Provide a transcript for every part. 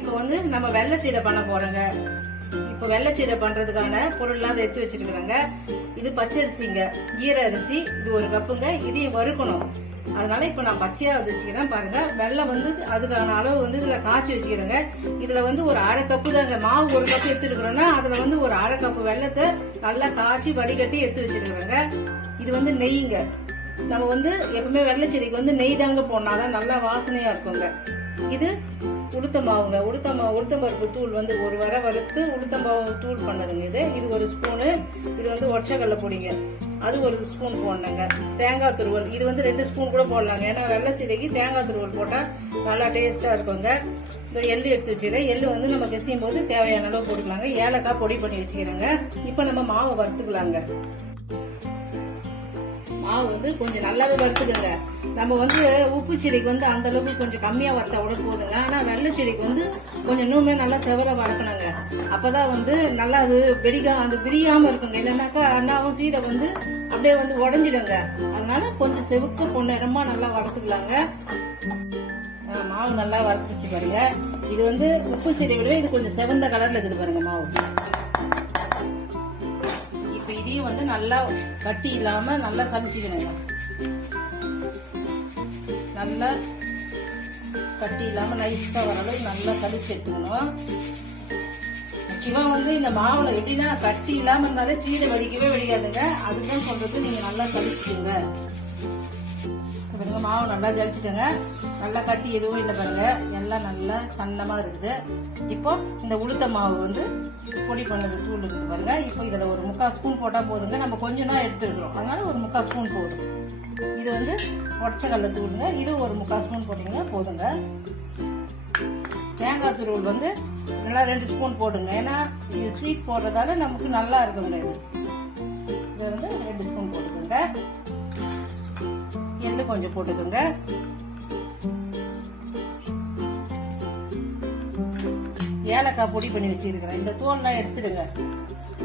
இப்போ வந்து நம்ம வெள்ளச்சீடை பண்ண போறோங்க. இப்போ வெள்ளச்சீடை பண்றதுக்கான பொருள்லாம் எடுத்து வச்சிருக்கிறேங்க. இது பச்சரிசிங்க, ஈர அரிசி, இது 1 கப்புங்க. இதையும் வறுக்கணும். அதனால இப்ப நான் பச்சையா வச்சுக்கிறேன் பாருங்க. வெள்ளம் வந்து அதுக்கான அளவு வந்து இதுல காய்ச்சி வச்சுக்கிறேங்க. இதுல வந்து ஒரு 1/2 கப்பு தாங்க. மாவு 1 கப்பு எடுத்துருக்கிறோம்னா அதுல வந்து ஒரு 1/2 கப்பு வெள்ளத்தை நல்லா காய்ச்சி வடிகட்டி எடுத்து வச்சிருக்கிறேங்க. இது வந்து நெய்ங்க. நம்ம வந்து எப்பவுமே வெள்ளச்செடிக்கு வந்து நெய் தாங்க போனாதான் நல்லா வாசனையா இருக்குங்க. இது உளுத்தமாவுங்க. உளுத்தம்பருப்பு தூள் வந்து 1 வரை வறுத்து உளுத்தம்பாவு தூள் பண்ணதுங்க. இது 1 ஸ்பூனு. இது வந்து ஒற்றைக்கடலை பொடிங்க, அது 1 ஸ்பூன் போடணுங்க. தேங்காய் துருவல் இது வந்து 2 ஸ்பூன் கூட போடலாங்க. ஏன்னா வெள்ளச்சீடைக்கு தேங்காய் துருவல் போட்டா நல்லா டேஸ்டா இருக்குங்க. இந்த எள்ளு எடுத்து வச்சுக்கிறேன். எள்ளு வந்து நம்ம பிசையும் போது தேவையான அளவு போட்டுக்கலாங்க. ஏலக்காய் பொடி பண்ணி வச்சுக்கிறேங்க. இப்ப நம்ம மாவை வறுத்துக்கலாங்க. மாவு வந்து கொஞ்சம் நல்லாவே வறுத்துக்கங்க. நம்ம வந்து உப்பு செடிக்கு வந்து அந்த அளவுக்கு கொஞ்சம் கம்மியா வறுத்தா கூட போதுங்க. ஆனா வெள்ளை செடிக்கு வந்து கொஞ்சம் இன்னுமே நல்லா செவர வறுக்கணுங்க. அப்பதான் வந்து நல்லா அது விரியாம இருக்குங்க. இல்லைன்னாக்கா அண்ணாவும் சீடை வந்து அப்படியே வந்து உடஞ்சிடுங்க. அதனால கொஞ்சம் செவுக்கு பொன்னிறமா நல்லா வறுத்துக்கலாங்க. மாவு நல்லா வறுத்துச்சு பாருங்க. இது வந்து உப்பு செடி விட இது கொஞ்சம் செவந்த கலர்ல இருக்குது பாருங்க மாவு. இதையும் வந்து நல்லா கட்டி இல்லாம நல்லா சலிச்சுக்கணுங்க. நல்லா கட்டி இல்லாம நைஸா வர அளவுக்கு நல்லா சலிச்சு எடுத்துக்கணும். முக்கியமா வந்து இந்த மாவுல எப்படின்னா கட்டி இல்லாம இருந்தாலே சீடை வடிக்கவே வடிக்காதுங்க. அதுதான் சொல்றது, நீங்க நல்லா சலிச்சுக்கோங்க. மாவு நல்லா ஜலிச்சுட்டுங்க. நல்லா கட்டி எதுவும் இல்லை பாருங்க. எல்லாம் நல்லா சன்னமா இருக்குது. இப்போ இந்த உளுத்த மாவு வந்து பொடி பண்ணது தூள் இருக்குது பாருங்க. இப்போ இதுல ஒரு 3/4 ஸ்பூன் போட்டா போதுங்க. நம்ம கொஞ்சம் தான் எடுத்துருக்கிறோம், அதனால ஒரு 3/4 ஸ்பூன் போதும். இது வந்து ஒற்றைக்கடலை தூளுங்க. இது ஒரு 3/4 ஸ்பூன் போட்டீங்கன்னா போதுங்க. தேங்காய் துருவல் வந்து நல்லா 2 ஸ்பூன் போடுங்க. ஏன்னா இது ஸ்வீட் போடுறதால நமக்கு நல்லா இருக்குங்க. இது வந்து 2 ஸ்பூன் போட்டுக்கோங்க. எள்ளு கொஞ்சம் போட்டுக்கோங்க. ஏலக்காய் பொடி பண்ணி வச்சிருக்கிறேன். இந்த தோல்லாம் எடுத்துடுங்க.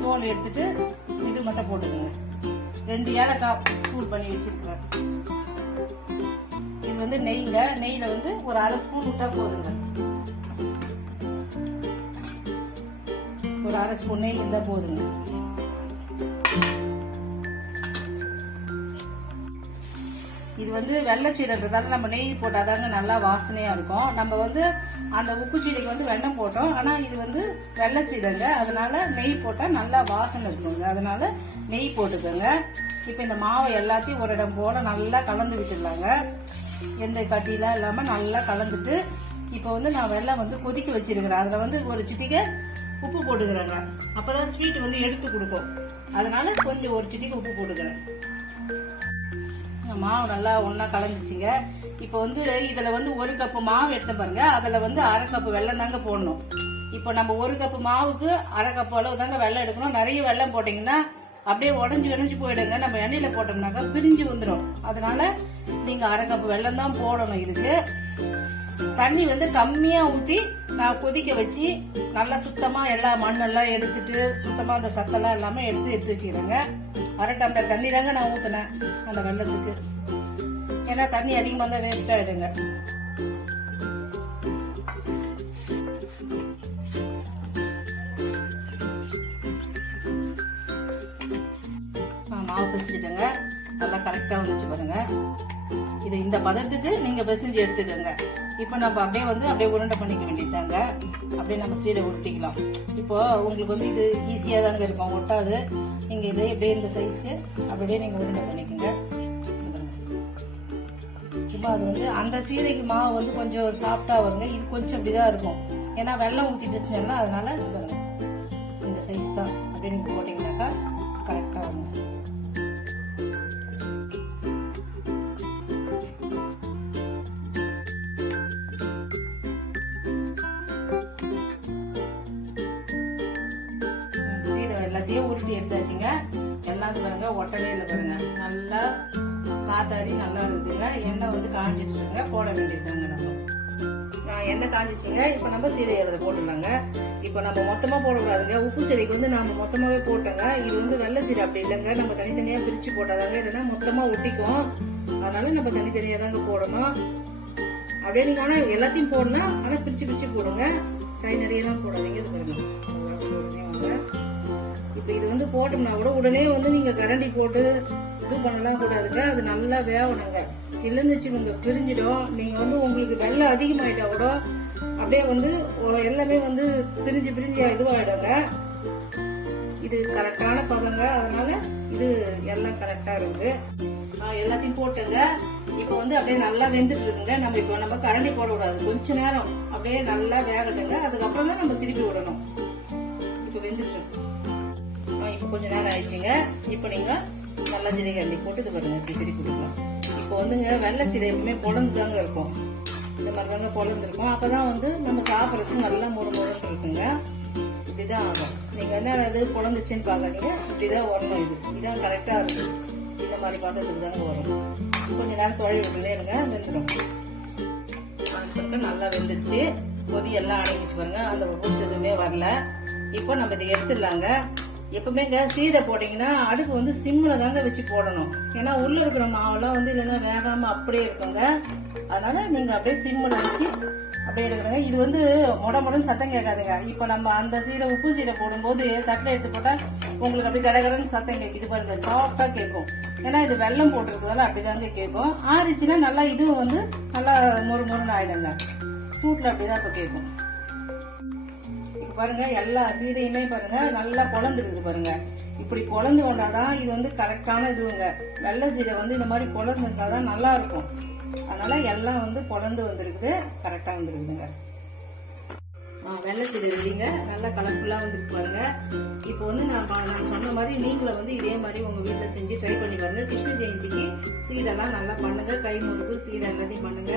தோல் எடுத்துட்டு இது மட்டும் போட்டுக்கோங்க. 2 ஏலக்காய் தூள் பண்ணி வச்சிருக்கிறேன். இது வந்து நெய்ங்க. நெய்ல வந்து ஒரு 1/2 ஸ்பூன் விட்டா போதுங்க. ஒரு 1/2 ஸ்பூன் நெய் இருந்தா போதுங்க. இது வந்து வெள்ளச்சீடைன்றதால நம்ம நெய் போட்டாதாங்க நல்லா வாசனையா இருக்கும். நம்ம வந்து அந்த உப்பு சீடைக்கு வந்து வெண்ணெய் போட்டோம். ஆனா இது வந்து வெள்ளச்சீடைங்க, அதனால நெய் போட்டா நல்லா வாசனை இருக்குங்க. அதனால நெய் போட்டுக்கோங்க. இப்ப இந்த மாவை எல்லாத்தையும் ஒரு இடம் போல நல்லா கலந்து விட்டுடலாங்க. எந்த கட்டிலாம் இல்லாம நல்லா கலந்துட்டு இப்ப வந்து நான் வெள்ளம் வந்து கொதிக்க வச்சிருக்கிறேன். அதுல வந்து ஒரு சிட்டிகை உப்பு போட்டுக்கிறேங்க. அப்பதான் ஸ்வீட் வந்து எடுத்து கொடுக்கும். அதனால கொஞ்சம் ஒரு சிட்டிகை உப்பு போட்டுக்கிறேன். மாவு நல்லா ஒன்னா கலந்துச்சுங்க. இப்ப வந்து இதுல வந்து 1 கப்பு மாவு எடுத்த பாருங்க. அதுல வந்து 1/2 கப்பு வெல்லம் தாங்க போடணும். இப்ப நம்ம 1 கப்பு மாவுக்கு 1/2 கப்பு அளவு தாங்க வெல்லம் எடுக்கணும். நிறைய வெல்லம் போட்டீங்கன்னா அப்படியே உடஞ்சு போயிடுங்க. நம்ம எண்ணெயில போட்டோம்னாக்கா பிரிஞ்சு வந்துடும். அதனால நீங்க 1/2 கப்பு வெல்லம் தான் போடணும். இதுக்கு தண்ணி வந்து கம்மியா ஊத்தி நான் கொதிக்க வச்சு நல்லா சுத்தமா எல்லா மண்ணெல்லாம் எடுத்துட்டு சுத்தமா அந்த சத்தெல்லாம் எல்லாமே எடுத்து வச்சுக்கிறேங்க. 1/2 டம்ளர் தண்ணி தாங்க நான் ஊத்தினேன் அந்த வெள்ளத்துக்கு. ஏன்னா தண்ணி அதிகமா தான் வேஸ்ட் ஆயிடுங்க. மாவு பிசைஞ்சிட்டேங்க. நல்லா கரெக்டா வந்துச்சு பாருங்க. இது இந்த பதத்துக்கு நீங்க பிசைஞ்சு எடுத்துக்கோங்க. இப்ப நம்ம அப்படியே உருண்டை பண்ணிக்க வேண்டியதாங்க. அப்படியே நம்ம சீடை உருட்டிக்கலாம். இப்போ உங்களுக்கு வந்து இது ஈஸியா தாங்க இருக்கும், ஒட்டாது. நீங்க இதை எப்படியே இந்த சைஸ்க்கு அப்படியே நீங்க உருண்டை பண்ணிக்கோங்க. சும்மா அது வந்து அந்த சீடைக்கு மாவு வந்து கொஞ்சம் சாஃப்டா வருங்க. இது கொஞ்சம் அப்படிதான் இருக்கும். ஏன்னா வெள்ளம் ஊத்தி பிசினா, அதனால இந்த சைஸ் தான். அப்படியே நீங்க போட்டீங்கன்னாக்கா கரெக்டா வரும். எல்லாத்தையும் உருட்டி எடுத்தாச்சுங்க. எல்லாம் பாருங்க ஒட்டவே இல்லை பாருங்க. நல்லா காத்தாரி நல்லா இருக்குதுங்க. எண்ணெய் வந்து காஞ்சிட்டு இருங்க. போட வேண்டியதுதாங்க. நம்ம எண்ணெய் காஞ்சிச்சுங்க. இப்ப நம்ம சீடை அதில் போட்டுடலாங்க. இப்ப நம்ம மொத்தமா போடக்கூடாதுங்க. உப்பு செடிக்கு வந்து நாம மொத்தமாவே போட்டோங்க. இது வந்து வெள்ளை சீடை அப்படி இல்லைங்க. நம்ம தனித்தனியா பிரிச்சு போட்டாதாங்க, இல்லைன்னா மொத்தமா ஒட்டிக்கும். அதனால நம்ம தனித்தனியா தாங்க போடணும். அப்படியே நீங்க ஆனா எல்லாத்தையும் போடணும், ஆனா பிரிச்சு பிரிச்சு போடுங்க, கை நிறையலாம் போடாதீங்க. இது பாருங்க இப்ப இது வந்து போட்டோம்னா கூட உடனே வந்து நீங்க கரண்டி போட்டு இது பண்ணலாம் கூடாதுங்க. அது நல்லா வேகணுங்க. இல்லைன்னு வச்சுக்கோங்க பிரிஞ்சிடும். நீங்க வந்து உங்களுக்கு வெள்ளம் அதிகமாயிட்டா கூட அப்படியே வந்து எல்லாமே வந்து பிரிஞ்சு பிரிஞ்சு இதுவாயிடுங்க. இது கரெக்டான பதங்க, அதனால இது எல்லாம் கரெக்டா இருக்குது. எல்லாத்தையும் போட்டுங்க. இப்ப வந்து அப்படியே நல்லா வெந்துட்டு இருக்குங்க. நம்ம கரண்டி போட கூடாது, கொஞ்ச நேரம் அப்படியே நல்லா வேகட்டுங்க. அதுக்கப்புறம் தான் நம்ம திருப்பி விடணும். இப்ப வெந்துட்டு இருக்கு. இப்ப கொஞ்ச நேரம் ஆயிடுச்சுங்க. இப்ப நீங்க நல்லா ஜீரக அள்ளி போட்டு இது பாருங்க, திருப்பி கொடுக்கலாம். இப்ப வந்துங்க வெள்ளை சீடை எப்பவுமே பொழந்துதாங்க இருக்கும். இந்த மாதிரி தாங்க பொழந்துருக்கும். அப்பதான் வந்து நம்ம சாப்பிடறதுக்கு நல்லா முறுமுறுன்னு இருக்குங்க. இப்படிதான் ஆகும். நீங்க என்ன பொழந்துச்சுன்னு பாக்காதீங்க, இப்படிதான் வரணும். இதுதான் கரெக்டா இருக்கு. இந்த மாதிரி பார்த்ததுக்கு தாங்க வரும். கொஞ்ச நேரம் தொழில் விட்டுலே இருங்க, வெந்துடும். அதுக்கு நல்லா வெந்துச்சு. கொதி எல்லாம் அடங்கிச்சு பாருங்க, அந்த ஊசி எதுவுமே வரல. இப்போ நம்ம இதை எடுத்துடலாங்க. எப்பவுமேங்க சீடை போட்டீங்கன்னா அடுப்பு வந்து சிம்ல தாங்க வச்சு போடணும். ஏன்னா உள்ள இருக்கிற மாவெல்லாம் வந்து இல்லைன்னா வேகாம அப்படியே இருக்குங்க. அதனால நீங்க அப்படியே சிம்ல வச்சு அப்படியே எடுக்கிறங்க. இது வந்து மொடன்னு சத்தம் கேட்காதுங்க. இப்ப நம்ம அந்த சீடை உப்பு சீடை போடும்போது தட்டில் எடுத்து போட்டா உங்களுக்கு அப்படி கடகடன்னு சத்தம் கேட்குது பாருங்க, சாஃப்டா கேட்கும். ஏன்னா இது வெல்லம் போட்டிருக்கிறதால அப்படிதாங்க கேட்கும். ஆறிச்சுன்னா நல்லா இதுவும் வந்து நல்லா மொறுன்னு ஆயிடுங்க. சூட்ல அப்படிதான் இப்ப கேட்கும். பாருங்க எல்லா சீடையுமே பாருங்க நல்லா பொழந்துருக்கு பாருங்க. இப்படி பொழந்து கொண்டாதான் இது வந்து கரெக்டான இதுவுங்க. வெள்ளை சீடை வந்து இந்த மாதிரி பொழந்து இருந்தாதான் நல்லா இருக்கும். அதனால எல்லாம் வந்து பொழந்து வந்திருக்குது, கரெக்டா வந்துருக்குதுங்க. வெள்ளை சீடை இல்லைங்க, நல்லா கலர்ஃபுல்லா வந்துருக்கு பாருங்க. இப்போ வந்து நான் சொன்ன மாதிரி நீங்களும் வந்து இதே மாதிரி உங்க வீட்டுல செஞ்சு ட்ரை பண்ணி பாருங்க. கிருஷ்ண ஜெயந்திக்கு சீடெல்லாம் நல்லா பண்ணுங்க. கை முறுக்கு சீடை எல்லாத்தையும் பண்ணுங்க.